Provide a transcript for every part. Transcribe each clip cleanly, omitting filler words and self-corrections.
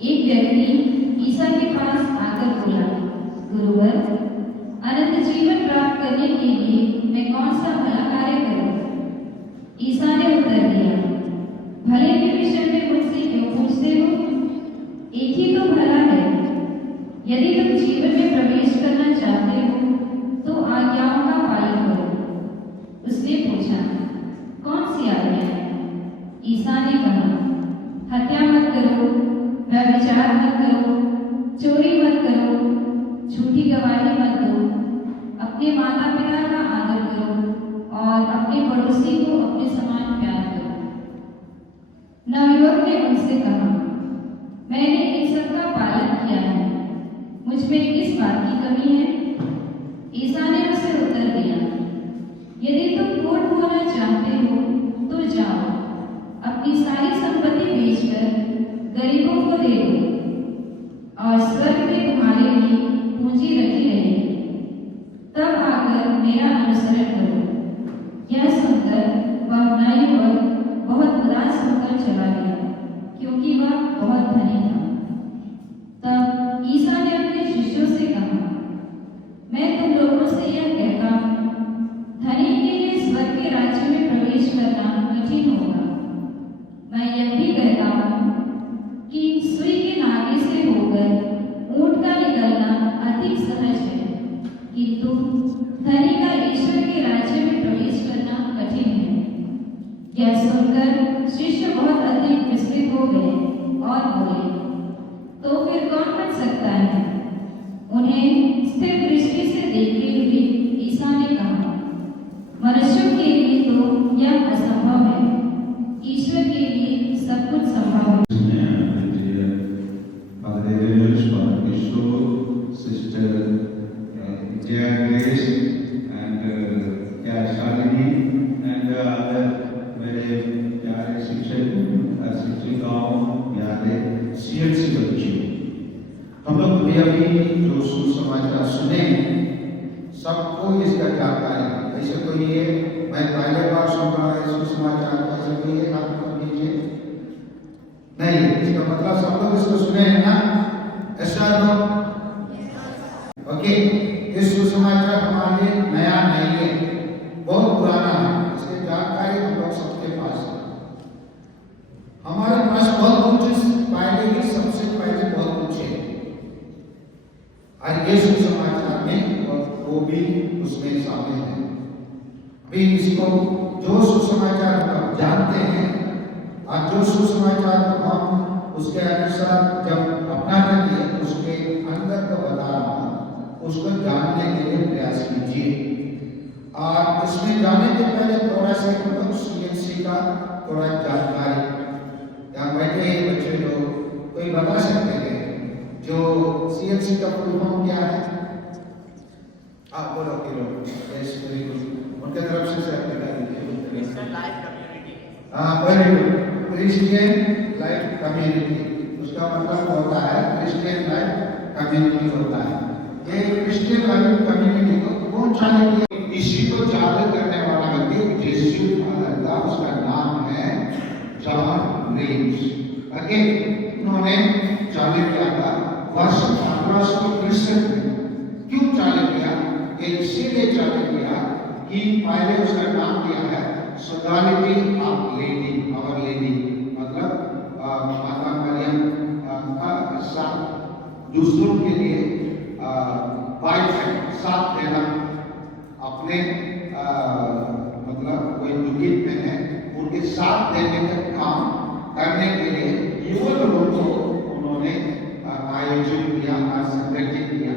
एक व्यक्ति ईसा के पास आकर बोला, गुरुवर, अनंत जीवन प्राप्त करने के लिए मैं कौन सा भला कार्य करूं? ईसा ने उत्तर दिया, भले के विषय में मुझसे क्यों पूछते हो? एक ही तो भला है। यदि तुम जीवन में प्रवेश करना चाहते हो तो आज्ञाओं का पालन करो। उसने पूछा, कौन सी आज्ञा? ईसा ने कहा, हत्या मत करो, व्यभिचार मत करो, चोरी मत करो, झूठी गवाही मत दो, अपने माता पिता का आदर करो और अपने पड़ोसी को अपने समान प्यार करो। नवयुवक ने उनसे कहा, मैंने इन सब का पालन किया है, मुझ में किस बात की कमी है? ईसा ने उसे उत्तर दिया, यदि तुम कोट होना चाहते हो तो जाओ, अपनी सारी संपत्ति बेचकर गरीबों को दे दो और स्वर्ग में तुम्हारे लिए पूंजी रखी रहेगी। तब आकर मेरा अनुसरण करो। यह सुनकर वह नवयुवक बहुत उदास होकर चला गया, क्योंकि वह बहुत धनी था। तब ईसा ने अपने शिष्यों से कहा, मैं तुम लोगों से यह कहता हूँ, धनी के लिए स्वर्ग के राज्य में प्रवेश करना कठिन होगा। मैं यह भी कहता हूँ कि सुई के नागे से होकर ऊंट का निकलना अधिक सहज है, किंतु धनी का ईश्वर के राज्य में प्रवेश करना कठिन है। यह सुनकर शिष्य बहुत अधिक विस्मित हो गए और बोले, तो फिर कौन बच सकता है? उन्हें स्थिर दृष्टि से देखते हुए ईसा ने कहा, मनुष्यों के लिए तो यह असंभव है, ईश्वर के लिए सब कुछ संभव है। हम लोग अभी जो सुसमाचार सुने सबको इसका जानकारी है। ऐसे कोई ये मैं पहले बार सुन रहा है सुसमाचार, ऐसे कोई ये हाथ कर दीजिए। नहीं, इसका मतलब सब लोग इसको सुने हैं ना? ऐसा लोग ओके। इस सुसमाचार हमारे लिए नया नहीं है, बहुत पुराना है। इसकी जानकारी हम लोग सबके पास है। हमारे पास बहुत कुछ पहले ही, सबसे पहले बहुत कुछ है। और ये सुसमाचार में वो भी उसमें शामिल है। अभी इसको जो सुसमाचार हम जानते हैं और जो सुसमाचार हम उसके अनुसार जब अपना करिए, उसके अंदर को बता रहा हूँ, उसको जानने के लिए प्रयास कीजिए। और उसमें जाने के पहले थोड़ा सा हम लोग सीएनसी का थोड़ा जानकारी, यहाँ बैठे बच्चे लोग कोई बता सकते हैं जो सीएनसी का फुल फॉर्म क्या है? आप बोलो उनके तरफ से सर बता दीजिए। क्रिश्चियन लाइफ कम्युनिटी, उसका मतलब होता है क्रिश्चियन लाइफ कम्युनिटी होता है। ये क्रिश्चियन लाइफ कम्युनिटी को कौन चालू किया? इसी को चालू करने वाला व्यक्ति जेसुइट फादर था, उसका नाम है जॉन रीम्स। ओके, उन्होंने चालू किया था वर्ष 1863 में। क्यों चालू किया? इसीलिए चालू किया कि पहले उसका नाम दिया है solidarity of lady, our lady, मतलब माता मरियम का साथ दूसरों के लिए साथ देना, अपने मतलब कोई दुखित में है उनके साथ देने का काम करने के लिए युवा लोगों को उन्होंने आयोजन किया और संगठित किया।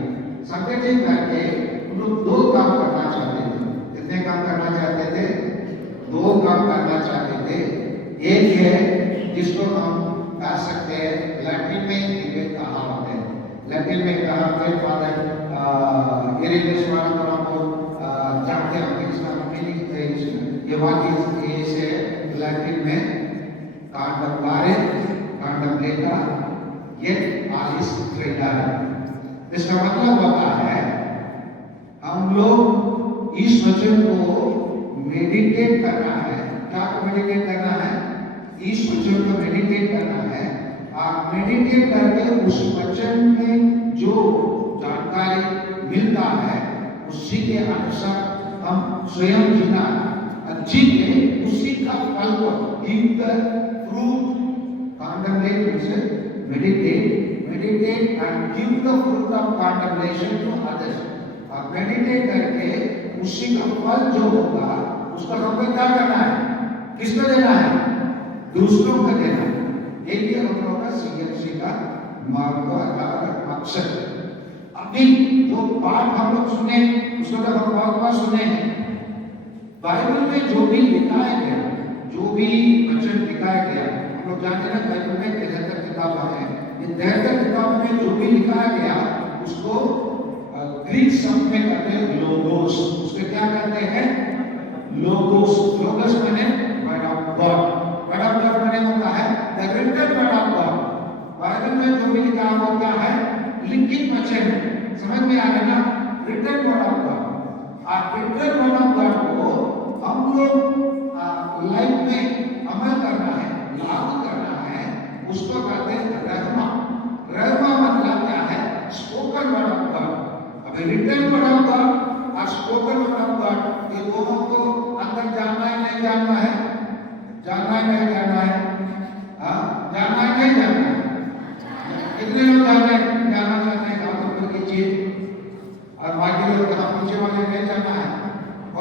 संगठित करके उन लोग दो काम करना चाहते थे। कितने काम करना चाहते थे? दो काम करना चाहते थे। एक है जिसको हम कह सकते हैं लैटिन में डिबेट कहावत है। लैटिन में कहावत है फादर इरेनियस वाला को जानते हैं, इसका मीनिंग है ये वाक्य से लैटिन में कांडम बारे कांडम लेता ये आलिस ट्रेडर। इसका मतलब होता है हम लोग इस वचन को मेडिटेट करना है। क्या को मेडिटेट करना है? इस वचन को मेडिटेट करना है मेडिटेट करके उस वचन में जो जानकारी मिलता है उसी के अनुसार हम स्वयं जीना जी के उसी का फल को give the fruit contemplate means meditate and give the fruit of contemplation to others और मेडिटेट करके उसी का फल जो होगा उसका हमको क्या करना है किसको देना है दूसरों को देना है यही हम लोगों का सीएमसी का मकसद है अभी जो पाठ हम लोग सुने उसको तो हम बहुत बार सुने हैं बाइबल में जो भी लिखाया गया जो भी वचन लिखाया गया हम लोग जानते हैं बाइबल में 73 किताब है ये 73 किताब में जो भी लिखाया गया उसको ग्रीक शब्द में कहते हैं लोगोस उसके क्या कहते हैं लोगोस लोगोस माने वर्ड ऑफ गॉड माने होता है the written word of God Bible में जो भी लिखा हुआ क्या है लिखित वचन समझ में आ गया ना रिटन वर्ड ऑफ गॉड और रिटन वर्ड ऑफ गॉड को हम लोग लाइफ में अमल करना है लागू करना है उसको कहते हैं रहमा मतलब क्या है स्पोकन वर्ड ऑफ गॉड अभी रिटन वर्ड ऑफ गॉड और स्पोकन वर्ड ऑफ गॉड ये दोनों को अंदर जानना है नहीं जानना है जानना है नहीं जानना है हाँ जानना है नहीं जानना है कितने लोग जानना चाहते हैं हाथ ऊपर कीजिए और बाकी लोग हाथ नीचे वाले नहीं जानना है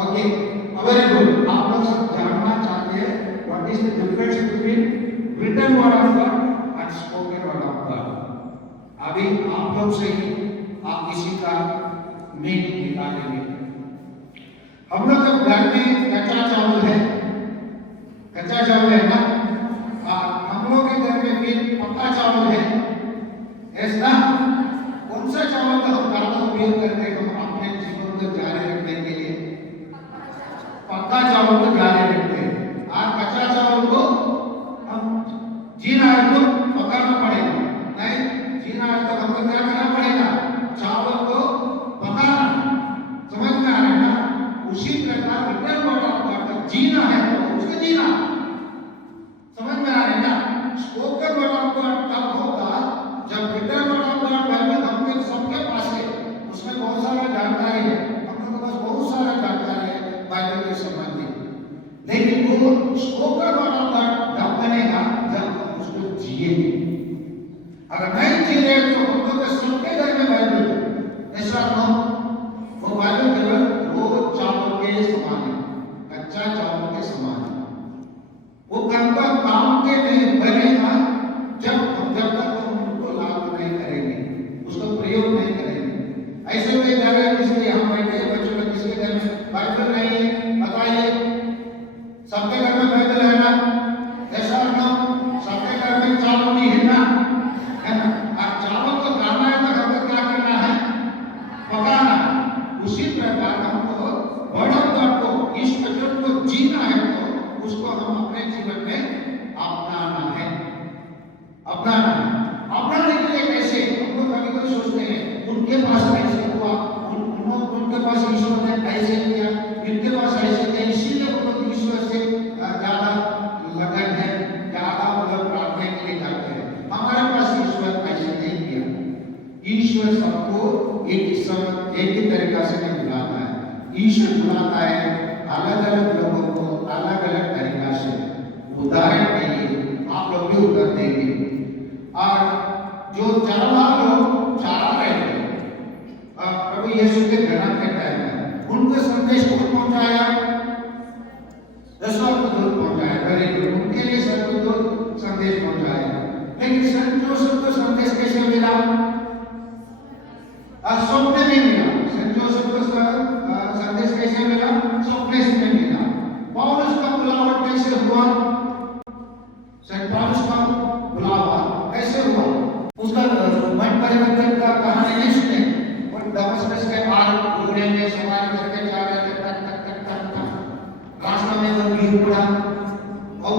ओके वेरी गुड आप लोग सब जानना चाहते हैं what is the difference between written word of God and spoken word of God अभी आप लोग से ही आप इसी का मीनिंग निकालेंगे हम लोग जब घर में कच्चा चावल है ना हम लोग के घर में फिर पक्का चावल है ऐसा कौन सा चावल का हम ज्यादा उपयोग करते हैं हम अपने जीवन को जारी रखने के लिए पक्का चावल को जारी रखते हैं और कच्चा चावल को हम जीना है तो पकाना पड़ेगा नहीं जीना है तो हमको क्या करना पड़ेगा चावल को पकाना समझ में आ रहा है ना उसी प्रकार रिटर्न वर्ड ऑफ गॉड जीना है तो उसको जीना समझ में आ रहा है ना स्पोकन वर्ड ऑफ गॉड तब होगा जब return word of God Bible हम लोग सबके पास है उसमें बहुत सारा जानकारी है हम लोग के पास बहुत सारा जानकारी है बाइबल के संबंधित लेकिन वो स्पोकन वर्ड ऑफ गॉड तब बनेगा जब हम उसको जिएंगे अगर नहीं जी रहे तो हम लोग के सबके घर में बाइबल है ऐसा हम वो बाइबल केवल वो चावल के समान है कच्चा चावल के समान है वो कर्ता काम के नहीं बनेगा जब तक हम उनको लागू नहीं करेंगे उसका प्रयोग नहीं करेंगे ऐसे में घर है किसके हम बैठे बच्चों में किसके घर में बाइबल नहीं है बताइए सबके घर में बाइबल है ना ऐसा ना सबके घर में चावल भी है ना और चावल को खाना है तो हमें क्या करना है पकाना उसी प्रकार हमको वर्ड ऑफ गॉड को इस वचन को जीना है तो उसको हम अपने जीवन में अपनाने के लिए कैसे हम लोग कभी कभी सोचते हैं उनके पास कैसे हुआ उनके पास ईश्वर ने कैसे किया इनके पास ऐसे किया इसीलिए वो लोग ईश्वर से ज्यादा लगन है ज्यादा मतलब प्रार्थना के लिए जाते हैं हमारे पास ईश्वर ऐसे नहीं किया ईश्वर सबको एक ही तरीका से नहीं बुलाता है ईश्वर बुलाता है अलग अलग लोगों को अलग अलग तरीका से उदाहरण के लिए आप लोग भी उत्तर देंगे और जो चरवाहा लोग चारा रहे थे प्रभु यीशु के जन्म के टाइम में उनको संदेश कौन पहुंचाया स्वर्गदूत पहुंचाया वेरी गुड उनके लिए स्वर्गदूत संदेश पहुंचाया लेकिन संत जोसेफ को संदेश कैसे मिला स्वप्न में मिला संत जोसेफ को संदेश कैसे मिला स्वप्न में मिला पौलुस का बुलावा कैसे हुआ सेंट पॉलुस का बुलावा कैसे हुआ उसका मन परिवर्तन का कहानी नहीं सुने और दमस्कस के पार घोड़े में सवार करके जा रहे थे तक रास्ता में वो गिर पड़ा और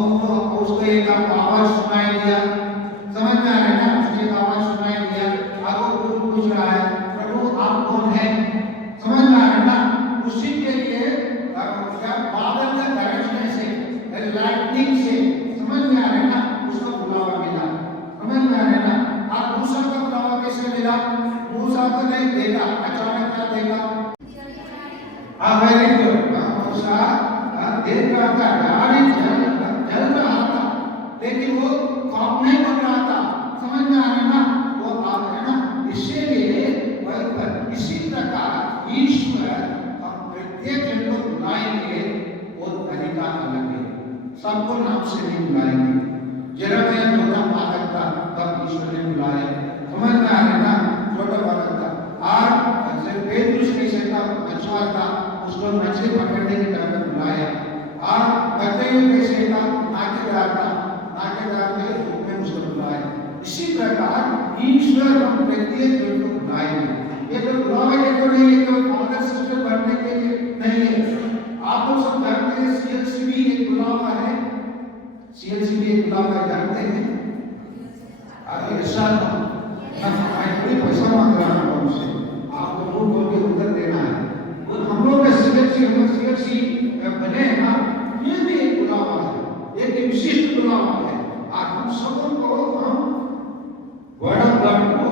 उसको एक आवाज सुनाई दिया समझ में आ रहा है ना उसने एक आवाज सुनाई दिया आगे पूछ रहा है प्रभु आप कौन है समझ में आ रहा है ना उसी के लिए बादल का गरजने से लाइटनिंग से समझ में आ रहा है ना उसका बुलावा मिला समझ में तो नहीं देगा, अचानक क्या देगा? Very good. मौसा देख रहा था, गाड़ी चल रहा था, लेकिन वो कॉप नहीं बन रहा था। समझ में आ रहा है ना? वो आप है ना, इसीलिए इसी प्रकार ईश्वर हम प्रत्येक जन को बुलाएंगे, वो तरीका अलग है, सबको नाम से नहीं बुलाएंगे। यिर्मयाह छोटा बालक था, तब ईश्वर ने बुलाया। समझ में आ रहा है ना? छोटा बालक था। और जब पेट्रुस कैसे था, मछुआरा था, उसको मछली पकड़ने की तरफ बुलाया। और बतैयो कैसे था, नाकेदार था, नाकेदार के रूप में उसको बुलाया। इसी प्रकार ईश्वर हम प्रत्येक जन को बुलाएंगे। ये तो बुलावा ये तो नहीं है कि फादर सिस्टर बनने के लिए नहीं है। आप लोग सब जानते हैं सीएलसी भी एक बुलावा है, सीएलसी भी एक बुलावा जानते हैं। अरे ऐसा मैं पैसा मांग रहा हूँ उनसे, आप लोगों को भी उत्तर देना है। हम लोग सीएलसी बने हैं ना, ये भी एक बुलावा है, एक विशिष्ट बुलावा है। आज हम सबों को हम वर्ड ऑफ गॉड को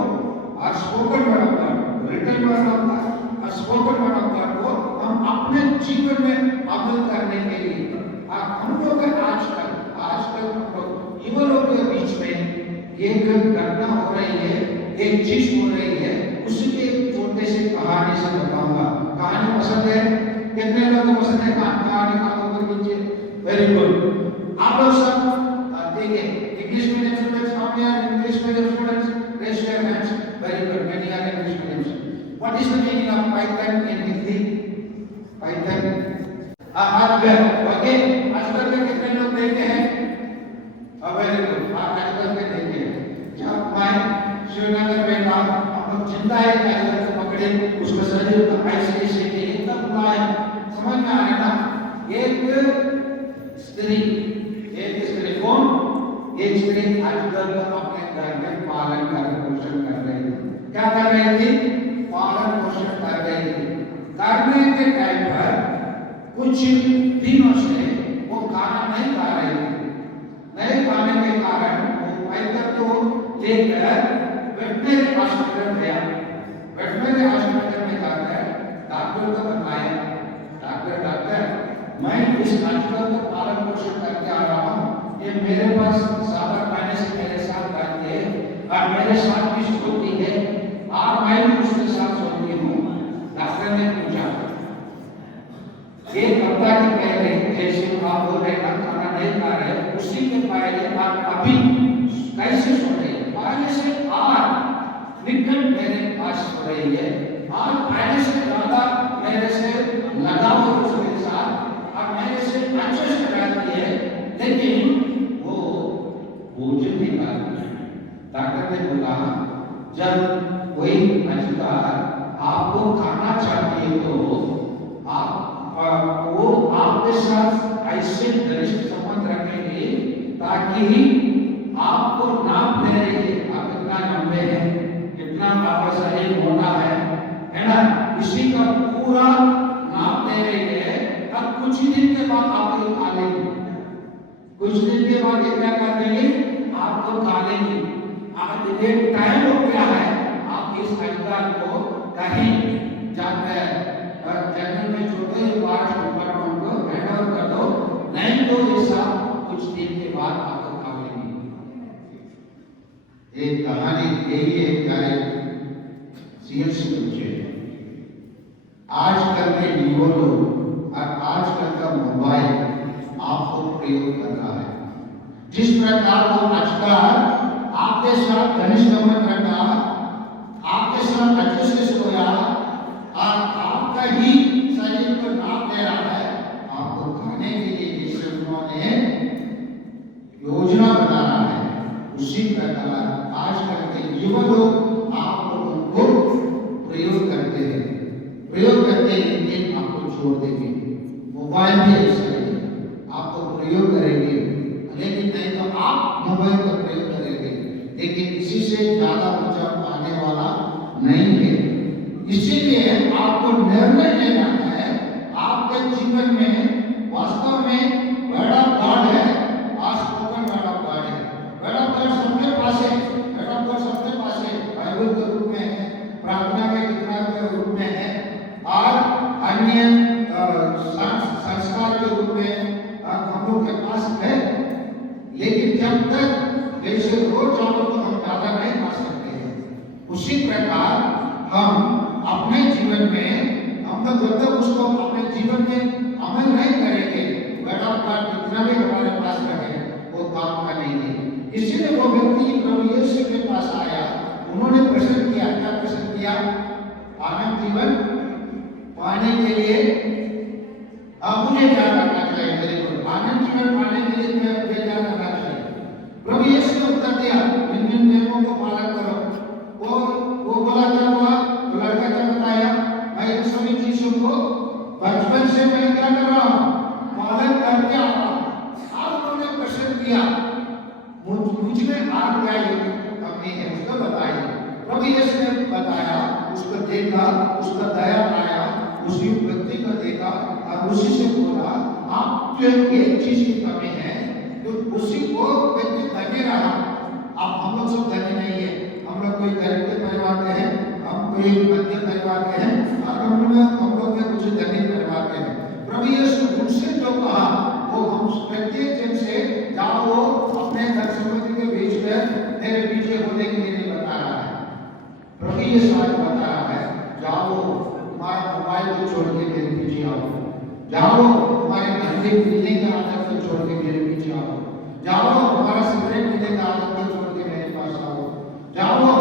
और spoken word of God, written word of God और स्पोकन वर्ड ऑफ गॉड को हम अपने जीवन में अमल करने के लिए, हम लोग आजकल युवाओं के बीच में एक घटना हो रही है, एक चीज हो रही है, उसकी एक छोटे से कहानी से बताऊंगा। कहानी पसंद है? कितने लोगों को पसंद है कहानी? हाथों पर नीचे। Very good. आप लोग सब देखिए, इंग्लिश मीडियम स्टूडेंट्स, हम यार English medium students, raise your hands. Very good, many are English medium. What is the meaning of python in Hindi? Python अजगर। ओके, अजगर के कितने लोग देखे हैं? वेरी गुड, अजगर के देखे हैं। जब मैं श्रीनगर में था, हम लोग जिंदा है अजगर को पकड़े, उसका शरीर को ऐसे ऐसे एकदम बुलाया। समझ में आ रहा है ना? एक स्त्री कौन? एक स्त्री अजगर को अपने घर में पालन पोषण कर रही थी। क्या कर रही थी? पालन पोषण कर रही थी। करने के टाइम पर कुछ दिनों से वो खाना नहीं खा रही थी। नहीं खाने के कारण वो अजगर को लेकर वेटनरी हॉस्पिटल गया। वेटनरी हॉस्पिटल में जाकर डॉक्टर को बताया, डॉक्टर मैं इस अजगर को पालन पोषण करके आ रहा हूँ, ये मेरे पास सागर पाने से मेरे साथ रहती है और मेरे साथ भी सोती है और मैं भी उसके साथ सोती हूँ। डॉक्टर ने पूछा, एक हफ्ता के पहले जैसे आप बोल रहे खाना नहीं खा रहे, उसी के पहले आप अभी कैसे सो रहे हैं? पहले से आज निकट मेरे पास सो रही है और पहले से ज्यादा मेरे से लगाव है उसके साथ और मेरे से अच्छे से रहती है, लेकिन वो भोजन नहीं खाती। डॉक्टर ने बोला, जब कोई अजगर आपको खाना चाहती है तो आप वो आपके साथ ऐसे घनिष्ठ संबंध रखेंगे ताकि आपको नाप ले रही है, आप कितना लंबे हैं, कितना आपका शरीर मोटा है ना, इसी का पूरा नाप ले रही है। अब कुछ दिन के बाद आप ये खा लेंगे, कुछ दिन के बाद ये क्या कर देंगे? आपको खा लेंगे। अब ये टाइम हो गया है, आप इस अजगर को कहीं जाकर जंगल में छोटे फॉरेस्ट डिपार्टमेंट को हैंड ओवर कर दो, नहीं तो ये सब कुछ दिन के बाद आपको खा लेंगे। एक कहानी यही है प्यारे सीएलसी बच्चे। आजकल के युवा लोग और आजकल का मोबाइल आपको प्रयोग कर रहा है। जिस प्रकार वो अजगर आपके साथ घनिष्ठ संबंध रखा, आपके साथ अच्छे से सोया और आपका ही शरीर को नाप दे रहा है, आपको खाने के लिए जिस उन्होंने योजना बना रहा है, उसी प्रकार आजकल के युवा लोग आप लोगों को प्रयोग करते हैं, लेकिन आपको छोड़ देंगे। मोबाइल भी ऐसा है, आपको प्रयोग करेंगे, लेकिन नहीं तो आप मोबाइल का प्रयोग करेंगे, लेकिन इसी से ज्यादा बचाव पाने वाला नहीं है। इसीलिए आपको निर्णय लेना है आपके जीवन में वास्तव में वर्ड ऑफ गॉड है और स्पोकन वर्ड ऑफ गॉड है। वर्ड ऑफ गॉड सबके पास है, वर्ड ऑफ गॉड सबके पास है, बाइबल के रूप में है, प्रार्थना के रूप में है और अन्य संस्कार के रूप में हम लोग के पास है, लेकिन जब तक जैसे रोज चावल तो हम ज्यादा नहीं खा सकते हैं, उसी प्रकार हम अपने जीवन में हम तो जब तक उसको अपने जीवन में अमल नहीं करेंगे, बड़ा बड़ा जितना भी हमारे पास रहे वो काम का नहीं है। इसीलिए वो व्यक्ति प्रभु यीशु के पास आया, उन्होंने प्रश्न किया, क्या प्रश्न किया? आनंद जीवन पाने के लिए मुझे क्या करना चाहिए? मेरे को आनंद जीवन पाने के लिए मुझे क्या करना चाहिए? प्रभु यीशु ने उत्तर दिया, इन नियमों को पालन करो। वो बोला क्या हुआ? तो लड़का क्या बताया? मैं इन सभी चीजों को बचपन से मैं क्या कर रहा हूँ? पालन करके आ रहा हूँ। अब उन्होंने प्रश्न किया, मुझ में आज क्या कमी है उसको बताइए। प्रभु यीशु ने बताया, उसको देखा, उसका दया आया, उसी व्यक्ति को देखा और उसी से बोला, आप जो एक चीज की कमी है तो उसी को व्यक्ति धन्य रहा। अब हम लोग सब धन्य नहीं है, हम लोग कोई गरीब के परिवार के हैं, हम कोई मध्यम परिवार के हैं और हम लोग में कुछ धनी परिवार के हैं। प्रभु यीशु उनसे जो कहा वो हम प्रत्येक जन से जाओ अपने घर संबंधी के बीच में मेरे पीछे होने के लिए नहीं बता रहा है। प्रभु यीशु आज बता रहा है, जाओ तुम्हारा मोबाइल को छोड़ के मेरे पीछे आओ, जाओ तुम्हारे धंधे पीने का आदत को छोड़ के मेरे पीछे आओ, जाओ तुम्हारा सिगरेट पीने का आदत को छोड़ के मेरे पास आओ, जाओ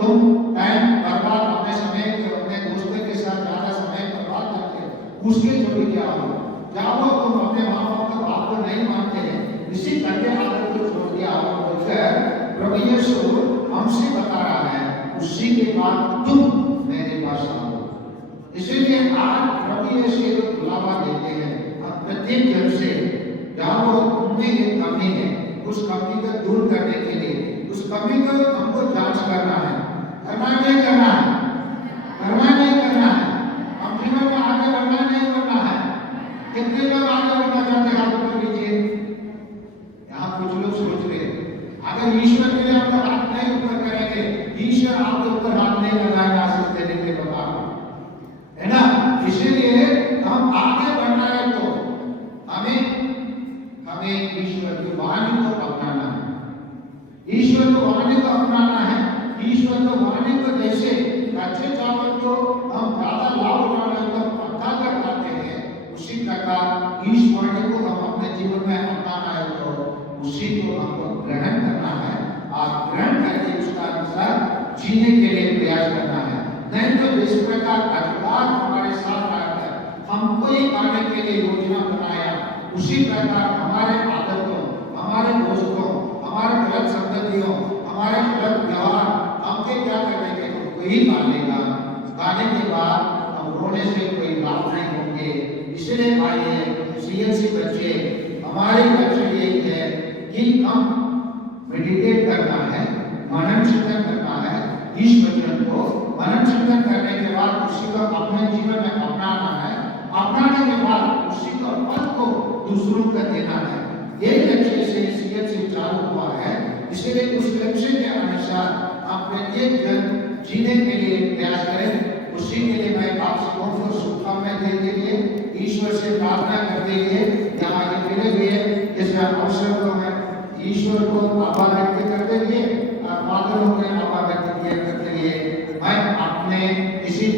तुम टाइम बर्बाद अपने समय अपने दोस्तों के साथ ज्यादा समय बर्बाद करके उसके छोड़ के आओ, जाओ तुम अपने माँ बाप को बात को नहीं मानते हैं, इसी गंदे आदत को छोड़ के आओ बोलकर प्रभु यीशु हमसे बता रहा है, उसी के बाद तुम मेरे पास आओ। इसीलिए आज प्रभु यीशु को बुलावा देते हैं और प्रत्येक जन से, जाओ तुम में एक कमी है, उस कमी को दूर करने के लिए उस कमी को हमको जांच करना है, करना नहीं करना है, करना नहीं करना है, हम जीवन में आगे बढ़ना नहीं बढ़ना है। कितने लोग आगे बढ़ना चाहते हैं? हाथ ऊपर कीजिए। यहाँ कुछ लोग सोच रहे हैं अगर ईश्वर के लिए हम लोग हाथ नहीं ऊपर करेंगे, ईश्वर आपके ऊपर हाथ नहीं लगाएगा आशीष देने के बाद, है ना? इसीलिए हम आगे बढ़ना है तो हमें ईश्वर की वाणी को अपनाना है, ईश्वर की वाणी को अपनाना है। ईश्वर की वाणी को जैसे कच्चे चावल को हम ज्यादा लाभ उठाने को पक्का कर पाते हैं, उसी प्रकार इस वाणी को हम अपने जीवन में अपनाना है तो उसी को हमको ग्रहण करना है और ग्रहण करके उसका अनुसार जीने के लिए प्रयास करना है। नहीं तो जिस प्रकार अधिकार हमारे साथ आकर हमको ही पाने के लिए योजना बनाया, उसी प्रकार हमारे आदतों, हमारे दोस्तों, हमारे गलत संगतियों, हमारे गलत व्यवहार हमके क्या करेंगे? कोई पालेगा। गाने के बाद हम रोने से कोई लाभ नहीं होंगे। इसलिए आइए सीएलसी बच्चे, हमारे लक्ष्य यही है कि हम मेडिटेट करना है, मनन चिंतन करना है, इस वचन को मनन चिंतन करने के बाद उसी को अपने जीवन में अपनाना है, अपनाने के बाद उसी को फल को दूसरों को देना है। ये लक्ष्य से सीएलसी चालू हुआ है, इसलिए उस लक्ष्य के अनुसार हम प्रत्येक जन जीने के लिए प्रयास करें। उसी के लिए मैं आप सबको शुभकामनाएं देने के लिए ईश्वर से प्रार्थना करते हुए यहाँ ये मिले हुए इस अवसर को मैं ईश्वर को आभार व्यक्त करते हुए और बादलों के आभार व्यक्त करते हुए मैं अपने इसी